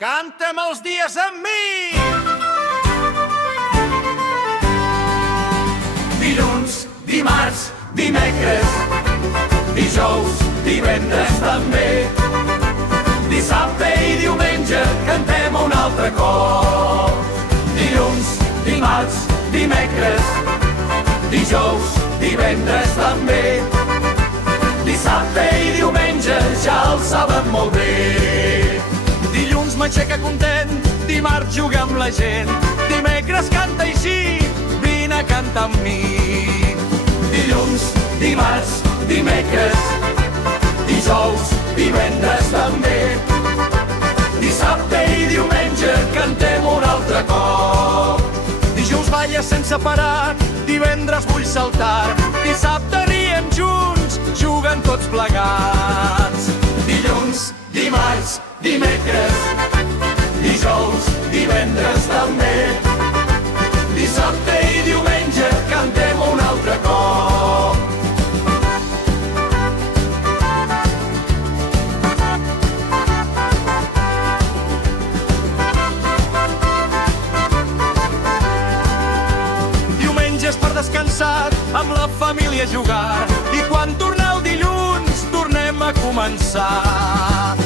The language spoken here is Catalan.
Canta'm els dies amb mi! Dilluns, dimarts, dimecres, dijous, divendres també. Dissabte i diumenge cantem un altre cop. Dilluns, dimarts, dimecres, dijous, divendres també. Dissabte i diumenge ja el saben molt bé. Dilluns m'aixeca content, dimarts juga amb la gent, dimecres canta així, vine a cantar amb mi. Dilluns, dimarts, dimecres, dijous, divendres també. Dissabte i diumenge cantem un altre cop. Dijous balla sense parar, divendres vull saltar, dissabte riem junts, juguen tots plegats. Dilluns, dimarts, dimecres, dijous, divendres també. Dissabte i diumenge cantem un altre cop. Diumenges per descansar, amb la família jugar, i quan torna el dilluns tornem a començar.